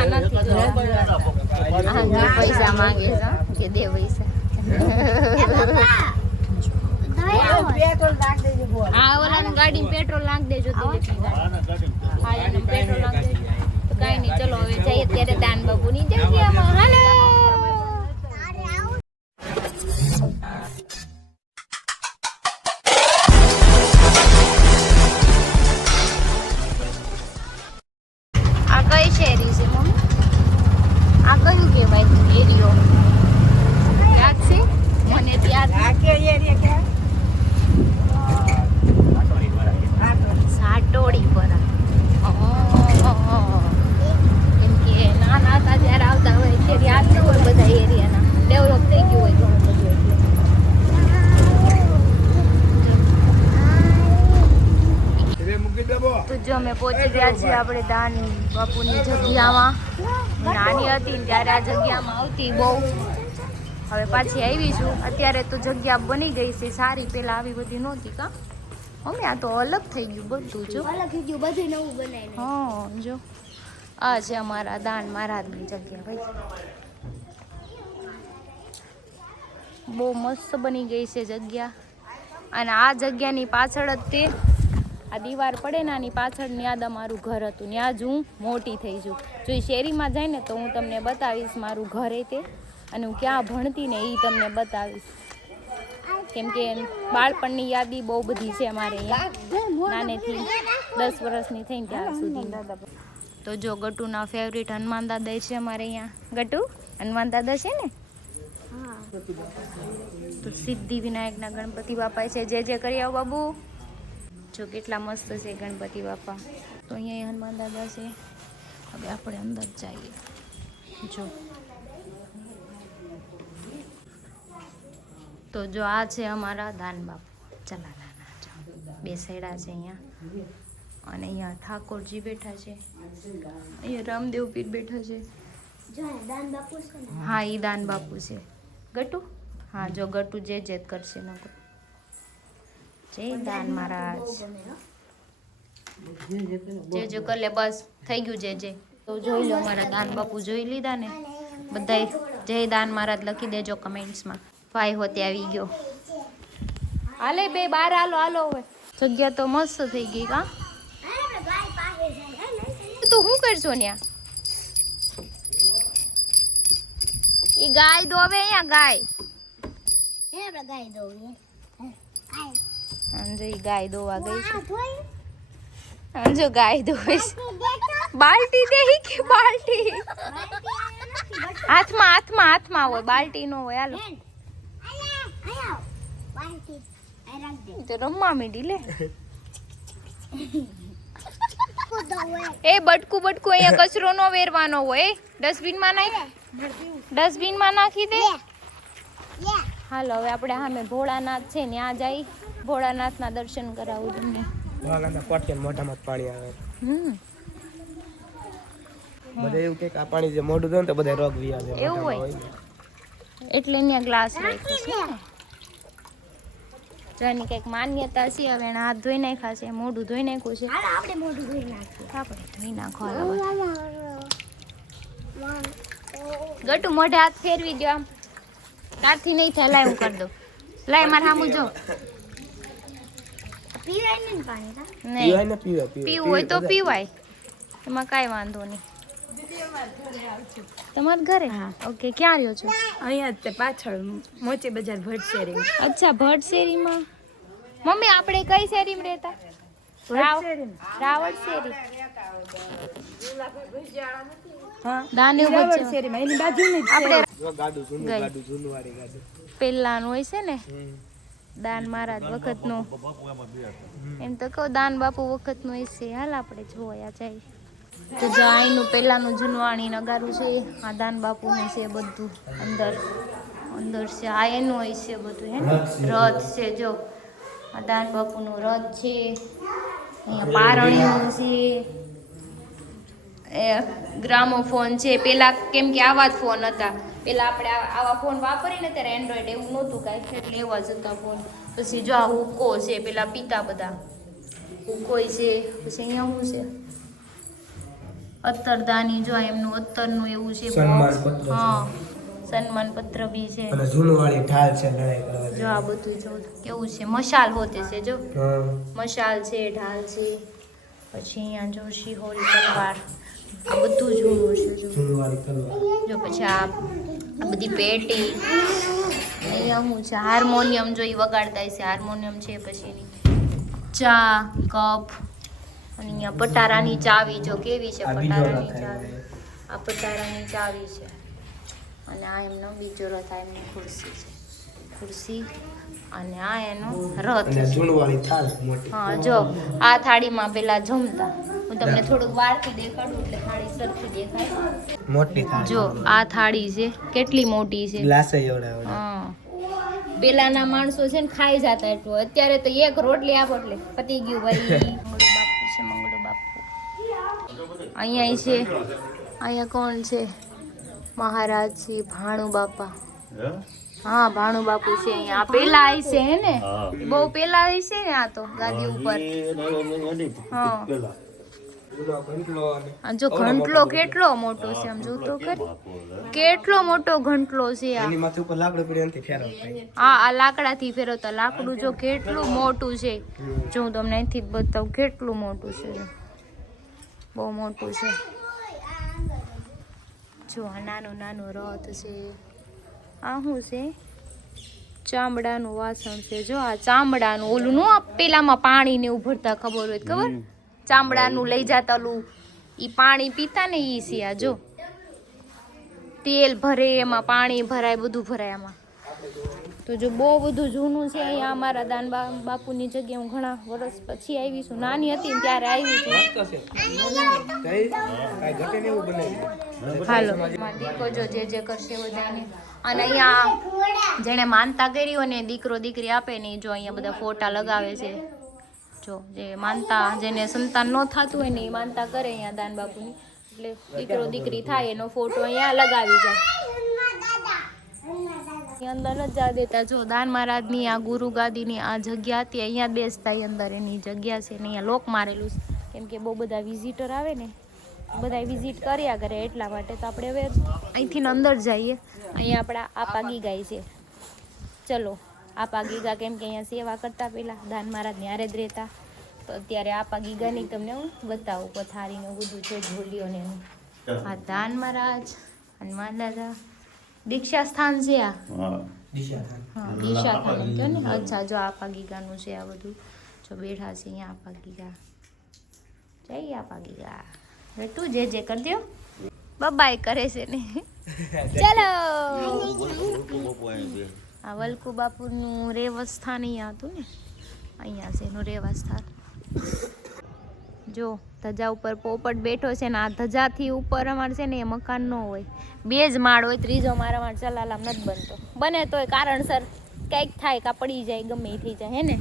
ના નથી જોયા પૈસા માંગે છે કે દે પૈસા હા ઓલાનું ગાડીમાં પેટ્રોલ નાખ દેજો પેટ્રોલ નાખ દેજો તો કઈ નહીં ચલો હવે જઈએ ત્યારે દાન બાપુની જગ્યામાં હાલો આ કઈ શેરી છે મમ્મી આ કયું કહેવાય એરિયો યાદ છે મને યાદ સાટોડી પર એમ કે નાના હતા ત્યારે આવતા હોય ત્યારે યાદ ન હોય બધા એરિયાના ડેવલપ થઈ ગયું હોય ઘણું બધું એટલે તો જો અમે પહોંચી ગયા છીએ આપણે દાન બાપુની જગ્યામાં નાની હતી ત્યારે આ જગ્યામાં આવતી બહુ હવે પાછી આવીશું અત્યારે તો જગ્યા બની ગઈ છે સારી પેલા આવી બધી નહોતી કા મમ્મી આ તો અલગ થઈ ગયું બધું જો અલગ થઈ ગયું બધું નવું બનાવીને હા જો આ છે અમારા દાન મહારાજની જગ્યા ભાઈ બહુ મસ્ત બની ગઈ છે જગ્યા અને આ જગ્યાની પાછળ જ તે આ દીવાર પડે ને આની પાછળની યાદ અમારું ઘર હતું ત્યાં જ હું મોટી થઈ છું જો એ શેરીમાં જાય ને તો હું તમને બતાવીશ મારું ઘર એ તે અને હું ક્યાં ભણતી ને એ તમને બતાવીશ કેમ કે બાળપણની યાદી બહુ બધી છે અમારે અહીંયા નાનેથી 10 વર્ષની થઈને ત્યાં સુધી તો જો ગટુના ફેવરિટ હનુમાન દાદા છે અમારે અહીંયા ગટુ હનુમાન દાદા છે ને તો સિદ્ધિ વિનાયકના ગણપતિ બાપા છે જે કરી આવો બાબુ જો કેટલા મસ્ત છે ગણપતિ બાપા તો અહીંયા હનુમાન દાદા છે હવે આપણે અંદર જઈએ જો તો જો આ છે અમારા દાન બાપુ ચલાલાના બેસેડા છે અહીંયા અને અહીંયા ઠાકોરજી બેઠા છે અહીંયા રામદેવ પીર બેઠા છે હા એ દાન બાપુ છે ગટુ હા જો ગટુ જે કરશે નકો જય દાન મહારાજ જે કર લે બસ થઈ ગયું જે તો જોઈ લો અમારા દાન બાપુ જોઈ લીધા ને બધાય જય દાન મહારાજ લખી દેજો કમેન્ટ્સમાં ભાઈ હોતે આવી ગયો હાલે બે બાર હાલો હવે જગ્યા તો મસ્ત થઈ ગઈ કા તો હું કરશો ન્યા ઈ ગાય દોવે અહીંયા ગાય અંજો ઈ ગાય દોવા ગઈ છે અંજો ગાય દોવે બાલ્ટી દેહી કે બાલ્ટી હાથમાં હોય બાલ્ટી નો હોય હાલો તો રમવા મીડી લે એ બટકું અહીંયા કચરો નો વેરવાનો હોય ડસ્ટબિનમાં નાખી દે હાલો હવે આપણે સામે ભોળાનાથ છે ત્યાં જઈ ભોળાનાથના દર્શન કરાવું તમને મોઢામાં પાણી આવે બધા એવું કે આ પાણી જે મોઢું દો ને તો બધા રોગ વી આવે એવું હોય એટલે અહીંયા ગ્લાસ રાખ્યો છે જાની કઈક માન્યતા છે હવે એના હાથ ધોઈ નાખ્યા છે મોઢું ધોઈ નાખ્યું છે આપણે મોઢું ધોઈ નાખીએ આપણે ધોઈ નાખો ગટુ મોઢે હાથ ફેરવી દો આમ તારથી નહીં થાય લાય હું કરી દઉં લાય મારે સામું જો પીવું હોય તો પીવાય એમાં કાંઈ વાંધો નહીં તમારા ઘરે હા ઓકે ક્યાં રહ્યો છો અહીંયા જ પાછળ મોચી બજાર ભટ્ટ શેરી અચ્છા ભટ્ટ શેરીમાં મમ્મી આપણે કઈ શેરીમાં રહેતા રાવળ શેરી હા દાને રાવળ શેરીમાં એની બાજુની આપણે ગાડું જૂનું વાળી ગાડું પેલાનું હોય છે ને દાન મહારાજ વખતનું એમ તો કહું દાન બાપુ વખતનું હોય છે હાલ આપણે જોયા જાય તો જો અહીંનું પહેલાંનું જૂનવાણી નગારું છે આ દાન બાપુનું છે બધું અંદર છે આ એનું હોય છે બધું હે રથ છે જો આ દાન બાપુનું રથ છે અહીંયા પારણીઓ છે એ ગ્રામોફોન છે પેલા કેમ કે આવા જ ફોન હતા પેલા આપણે આવા ફોન વાપરીને ત્યારે એન્ડ્રોઈડ એવું નહોતું કાંઈ એટલે એવા જ હતા ફોન પછી જો આ હુકો છે પેલા પિતા બધા હુકોય છે પછી અહીંયા શું છે અત્તરદાની જો એમનું અત્તરનું એવું છે સન્માન box. પત્ર છે. હા સન્માન પત્ર બી છે અને જૂનવાળી ઢાલ છે લડાઈ કરવા જો આ બધું જો કેવું છે મશાલ હોતે છે જો હા મશાલ છે ઢાલ છે પછી અહીંયા જો શિહોરી તલવાર આ બધું જૂનું છે જો જૂનવાળી તલવાર જો પછી આ બધી પેટી અહીંયા શું છે હાર્મોનિયમ જો ઈ વગાડતા હશે હાર્મોનિયમ છે પછી એની ચા કપ અને અહીંયા પટારાની ચાવી જો કેવી છે આ બીજો પટારાની રથ ચાવી આ પટારાની ચાવી છે અને આ એમનો બીજો રથ આ એમની ખુરશી છે ખુરશી અને આ એનો રથ અને જૂનવાળી થાળ મોટી હા જો આ થાળીમાં પેલા જમતા હું તમને થોડુંક વારથી દેખાડું એટલે થાળી સરખી દેખાય મોટી થાળ જો આ થાળી છે કેટલી મોટી છે ગ્લાસે એવડા હા પેલાના માણસો છે ને ખાઈ જતા એટલું અત્યારે તો એક રોટલી આપો એટલે પતી ગયું ભાઈ મંગળુ બાપુ છે મંગળુ બાપુ અહીંયા છે અહીંયા કોણ છે મહારાજજી ભાણુ બાપા હા ભાણુ બાપુ છે અહીંયા આ પેલા આવી છે હે ને બહુ પેલા આવી છે ને આ તો ગાદી ઉપર હા જૂનો ઘંટલો અને આ જો ઘંટલો કેટલો મોટો છે આમ જોતો ખરી કેટલો મોટો ઘંટલો છે આ એની માથે ઉપર લાકડું પડ્યું એનાથી ફેરવતા હા આ લાકડાથી ફેરવતા લાકડું જો કેટલું મોટું છે જો હું તમને અહીંથી જ બતાવું કેટલું મોટું છે જો. બહુ મોટું છે જો આ નાનું નાનું રથ છે આ શું છે ચામડાનું વાસણ છે જો આ ચામડાનું ઓલું નું આ પેલામાં પાણી ને ઉભરતા ખબર હોય તો ખબર ચામડાનું લઈ જતા ઓલું ઈ પાણી પીતા ને ઈ છે આ જો તેલ ભરે એમાં પાણી ભરાય બધું ભરાય આમાં તો જો બહુ બધું જૂનું છે અહીંયા અમારા દાન બાપુની જગ્યાએ હું ઘણા વર્ષ પછી આવી છું નાની હતી ને ત્યારે આવી હતી હાલો દીકો જો જે કરશે બધાને અને અહીંયા જેણે માનતા કરી હોય ને દીકરો દીકરી આપે ને જો અહીંયા બધા ફોટા લગાવે છે જો જે માનતા જેને સંતાન ન થતું હોય ને એ માનતા કરે અહીંયા દાન બાપુની એટલે દીકરો દીકરી થાય એનો ફોટો અહીંયા લગાવી જાય અંદર જ જા દેતા જો દાન મહારાજની આ ગુરુ ગાદીની આ જગ્યા હતી અહીંયા જ બેસતા અંદર એની જગ્યા છે ને અહીંયા લોક મારેલું છે કેમ કે બહુ બધા વિઝિટર આવે ને બધા વિઝિટ કર્યા કરે એટલા માટે તો આપણે હવે અહીંથી અંદર જઈએ અહીંયા આપણા આપા ગીગાઈ છે ચલો આપા ગીગા કેમ કે અહીંયા સેવા કરતા પહેલાં દાન મહારાજ ન્યારે જ રહેતા તો અત્યારે આપા ગીગાની તમને હું બતાવું પથારીનું બધું છે ઝોલીઓ ને એનું આ દાન મહારાજ હનુમાન દાદા દીક્ષા સ્થાન છે આ હા દીક્ષા સ્થાન કહો ને અચ્છા જો આપા ગીગાનું છે આ બધું જો બેઠા છે અહીંયા આપા ગીગા જઈ આપા ગીગા હવે તું જે કરી દો બબાય કરે છે ને ચાલો આ વલ્કુ બાપુનું રેવસ સ્થાન અહીંયા હતું ને અહીંયા છે એનું રેવસ સ્થાન જો ધજા ઉપર પોપટ બેઠો છે ને આ ધજાથી ઉપર અમારે છે ને એ મકાન ન હોય બે જ માળ હોય ત્રીજો માળ અમારે ચલાલામ નથી બનતો બને તોય કારણસર કંઈક થાય કા પડી જાય ગમે એ થઈ જાય હે ને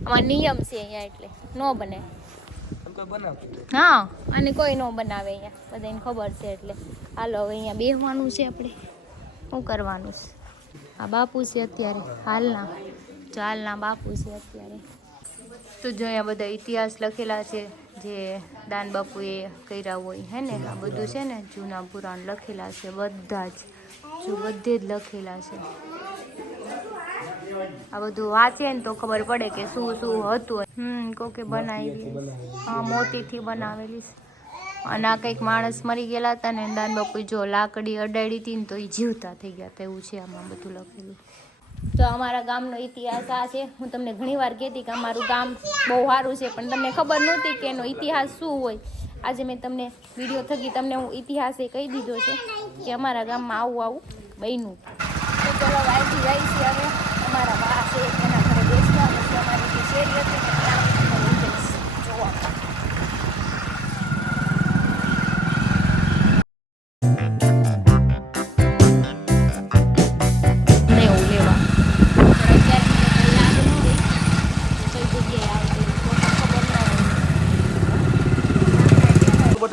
અમારો નિયમ છે અહીંયા એટલે ન બને હા અને કોઈ ન બનાવે અહીંયા બધાને ખબર છે એટલે હાલો હવે અહીંયા બેસવાનું છે આપણે શું કરવાનું છે આ બાપુ છે અત્યારે હાલના બાપુ છે અત્યારે તો જો અહીંયા બધા ઇતિહાસ લખેલા છે જે દાન બાપુએ કર્યા હોય હે ને આ બધું છે ને જૂના પુરાણ લખેલા છે બધા જ જો બધે જ લખેલા છે આ બધું વાંચે ને તો ખબર પડે કે શું શું હતું કોકે બનાવી હા મોતીથી બનાવેલી છે અને આ કંઈક માણસ મરી ગયેલા હતા ને દાન બાપુ જો લાકડી અડાડી હતી ને તો એ જીવતા થઈ ગયા હતા એવું છે આમાં બધું લખેલું તો અમારા ગામનો ઇતિહાસ આ છે હું તમને ઘણી વાર કહેતી કે અમારું ગામ બહુ સારું છે પણ તમને ખબર નહોતી કે એનો ઇતિહાસ શું હોય આજે મેં તમને વિડીયો થકી તમને હું ઇતિહાસ એ કહી દીધો છે કે અમારા ગામમાં આવું બન્યું તો ચલો વાયથી જાય છે હવે અમારા બા છે એના ઘરે બેસવા પછી અમારી જે શેરી હતી ને ત્યાં હું લઈ જઈશ જોવા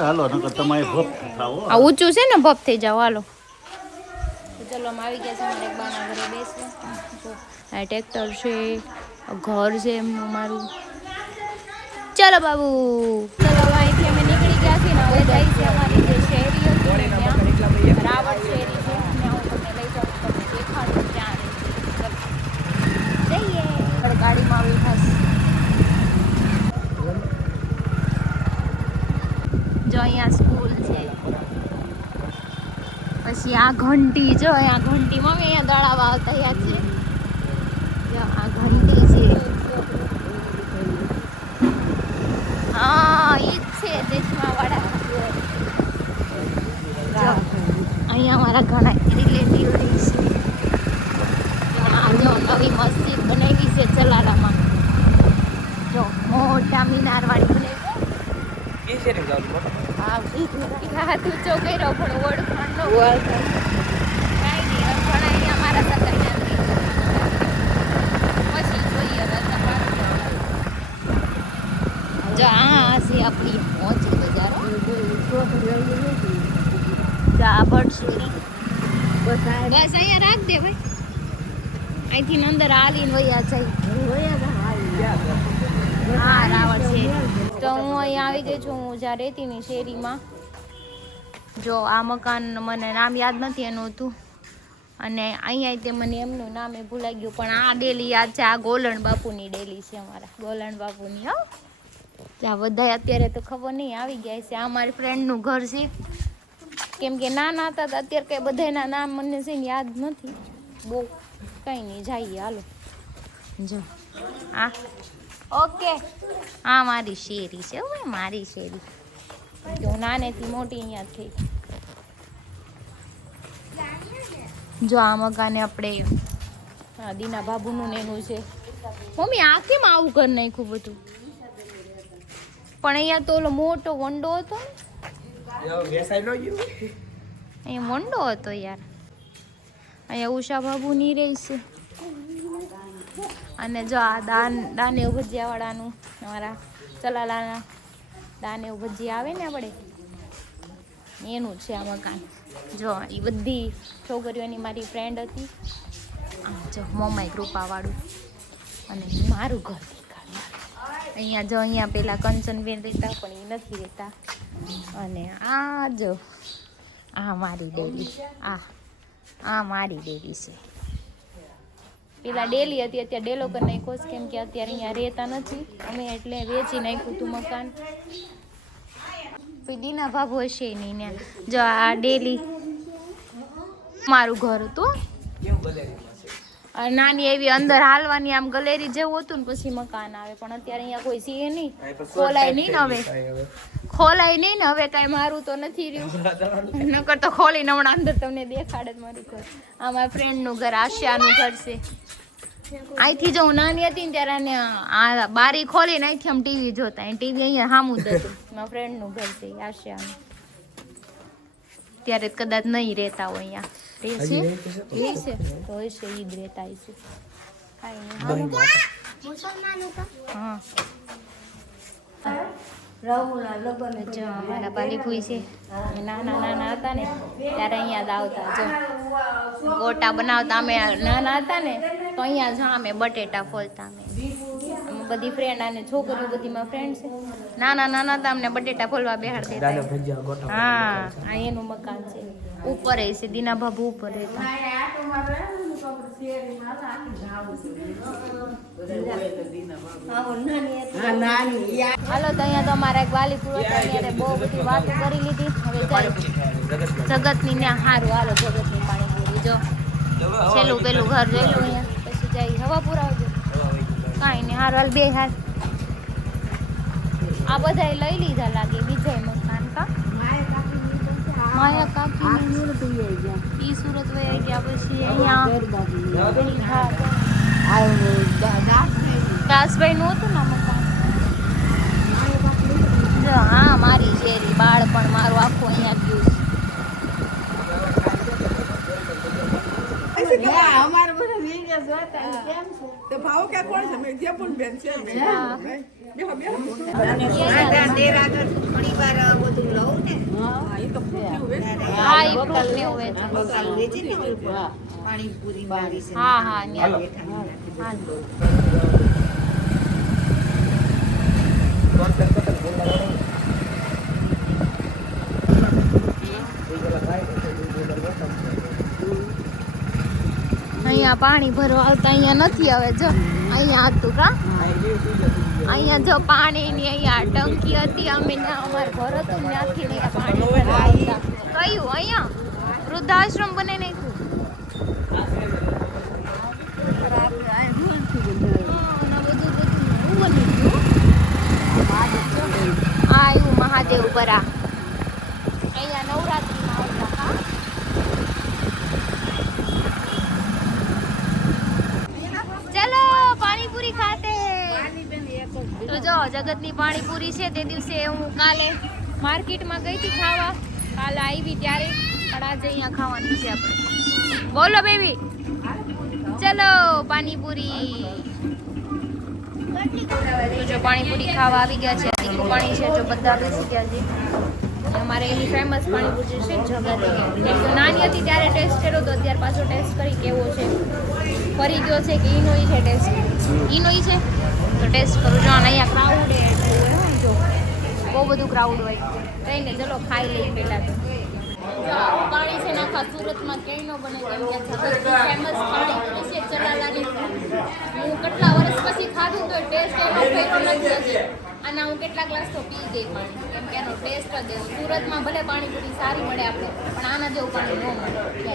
હાલો નકર તમારે ભપ થાઓ આ ઊંચું છે ને ભપ થઈ જાવ હાલો તો ચલો અમે આવી ગયા છે મારે એક બાના ઘરે બેસવા આ ટ્રેક્ટર છે ઘર છે એમનું મારું ચલો બાબુ ચલો અહીંથી અમે નીકળી ગયા છીએ ને હવે જાય છે અમારી જે શેરી હતી ને ત્યાં રાવળ શેરી છે ત્યાં હું તમને લઈ જાઉં તમને દેખાડું ત્યાં જઈએ ગાડીમાં બેઠા જો અહીંયા સ્કૂલ છે પછી આ ઘંટી જો આ ઘંટી મમ્મી અહીંયા દળાવા આવતા યાદ છે જો આ ઘંટી છે હા ઈ જ છે ચશ્મા વાળા જો અહીંયા અમારા ઘણા રિલેટિવ રહે છે આ જો નવી મસ્જિદ બનાવી છે ચલારામાં જો મોટા મિનાર વાળી બનાવી હા તું ચોકર્યો પણ ઓળખાણ નો કાંઈ નહીં પણ અહીંયા અમારા સગાઈ નથી પછી જોઈએ જો આ છે આપણી મોચી બજાર આ ભટશેરી બસ અહીંયા રાખ દે ભાઈ અહીંથી અંદર હાલીને વયા જાય હા રાવળ શેરી તો હું અહીંયા આવી ગઈ છું હું જ્યાં રહેતીની શેરીમાં જો આ મકાન મને નામ યાદ નથી એનું હતું અને અહીંયા તે મને એમનું નામ એ ભૂલાઈ ગયું પણ આ ડેલી યાદ છે આ ગોલણ બાપુની ડેલી છે અમારા ગોલણ બાપુની હો ત્યાં બધા અત્યારે તો ખબર નહીં આવી ગયા છે આ મારી ફ્રેન્ડનું ઘર છે કેમ કે નાના હતા તો અત્યારે કંઈ બધાના નામ મને છે ને યાદ નથી બહુ કંઈ નહીં જઈએ હાલો જો આ ઓકે હા મારી શેરી છે હવે મારી શેરી હું નાનેથી મોટી અહીંયા થઈ જો આ મકાને આપણે દીના બાબુનું એનું છે મમ્મી આ કેમ આવું કરી નાખ્યું બધું પણ અહીંયા તો ઓલો મોટો વંડો હતો ને અહીંયા વંડો હતો યાર અહીંયા ઉષા બાબુની રહી છે અને જો આ દાનેવ ભજીયાવાળાનું અમારા ચલાલાના દાનેવ ભજીયા આવે ને આપણે એનું છે આ મકાન જો એ બધી છોકરીઓની મારી ફ્રેન્ડ હતી જો મોમાઈ કૃપાવાળું અને મારું ઘર અહીંયા જો અહીંયા પેલા કંચનબેન રહેતા પણ એ નથી રહેતા અને આ જો આ મારી ડેરી આ મારી ડેરી છે પેલા ડેલી હતી અત્યારે ડેલો કરી નાખ્યો છે કેમ કે અત્યારે અહીંયા રહેતા નથી અમે એટલે વેચી નાખ્યું હતું મકાન દીના ભાભો હશે નહીં ને જો આ ડેલી મારું ઘર હતું નાની એવી અંદર હાલવાની આમ ગલેરી જેવું હતું ને પછી મકાન આવે પણ અત્યારે અહીંયા કોઈ છે નહીં ખોલાય નહીં ને હવે કાંઈ મારું તો નથી રહ્યું નકર તો ખોલીને હમણાં અંદર તમને દેખાડે મારું ઘર આ મારા ફ્રેન્ડનું ઘર આશિયાનું ઘર છે અહીંથી જો હું નાની હતી ને ત્યારે આ બારી ખોલીને અહીંથી આમ ટીવી જોતા ટીવી અહીંયા સામું જ હતું મારા ફ્રેન્ડનું ઘર છે આશિયાનું ત્યારે કદાચ નહીં રહેતા હોય અહીંયા છે તો હશે ઈદ રહેતા હશે હા અમારા પાલીફુઈ છે નાના હતા ને ત્યારે અહીંયા જ આવતા જો ગોટા બનાવતા અમે નાના હતા ને તો અહીંયા જ અમે બટેટા ફોલતા અમે બધી ફ્રેન્ડ અને છોકરીઓ બધી મારા ફ્રેન્ડ છે નાના હતા અમને બટેટા ફોલવા બેહાડ દેતા હા આ એનું મકાન છે ઉપર છે દીના બાબુ ઉપર રહેતા હાલો તો અહીંયા તો અમારા એક વાલીપુર હતા ત્યારે બહુ બધી વાતો કરી લીધી હવે જાય જગતની ને સારું હાલો જગતની પાણીપુરી જો છેલ્લું પેલું ઘર જોયેલું અહીંયા પછી જાય હવા પુરાવજો કાંઈ નહીં હારું હાલ બે હાલ આ બધા લઈ લીધા લાગે વિજય મકાન કા માયા કાકી ઈ સુરત વયા ગયા પછી અહીંયા દાસભાઈ નું હતું ને મકાન જો હા મારી શેરી બાળપણ મારું આખું અહીંયા ગયું હા હા અહીંયા પાણી ભરવા આવતા અહીંયા નથી હવે જો અહીંયા હતું કા અહીંયા જો પાણીની અહીંયા ટંકી હતી અમે અમારું ઘર હતું ત્યાંથી અહીંયા પાણી ભરવા આવતા કયું અહીંયા વૃદ્ધાશ્રમ બને નાખ્યું આવ્યું મહાદેવ બરા અહીંયા નવરાત્રીમાં આવતા હા ચલો પાણીપુરી ખાતે તો જો જગતની પાણીપુરી છે તે દિવસે હું કાલે માર્કેટમાં ગઈ હતી ખાવા કાલે આવી ત્યારે પણ આજે અહીંયા ખાવાની છે આપણે બોલો બેબી ચલો પાણીપુરી તો જો પાણીપુરી ખાવા આવી ગયા છે તીખું પાણી છે જો બધા બેસી ગયા છે અમારે એની ફેમસ પાણીપુરી છે જગત નાની હતી ત્યારે ટેસ્ટ કર્યો તો અત્યારે પાછો ટેસ્ટ કરી કેવો છે ફરી ગયો છે કે ઈનોઈ છે ટેસ્ટ ઈનોઈ છે તો ટેસ્ટ કરું જો અહીંયા ક્રાઉડ જો બહુ બધું ક્રાઉડ હોય કઈ ને ચલો ખાઈ લઈએ પહેલાં તો પાણી છે ને આખા સુરતમાં ક્યાંય ન બને કેમ કે જગતની ફેમસ પાણીપુરી છે ચલાલાની હું કેટલા વર્ષ પછી ખાધું તો ટેસ્ટ એનો ફેરો નથી હજી અને હું કેટલા ગ્લાસ તો પી ગઈ પાણી કેમ કે એનો ટેસ્ટ જ એવો સુરતમાં ભલે પાણીપુરી સારી મળે આપણે પણ આના જેવું પાણી ન મળે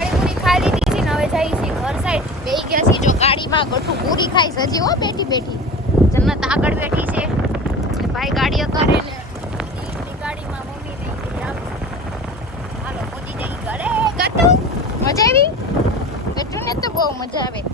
પાણીપુરી ખાઈ લીધી છે ને હવે જઈએ છીએ ઘર સાઈડ બેસી ગયા છીએ જો ગાડીમાં ગઠું પૂરી ખાઈશ હજી હો બેઠી બેઠી જન્નત આગળ બેઠી છે અને ભાઈ ગાડી કરે ને ગાડીમાં મમ્મી ને હાલો પહોંચી જઈ ઘરે ગતું મજા આવી ગતું ને તો બહુ મજા આવે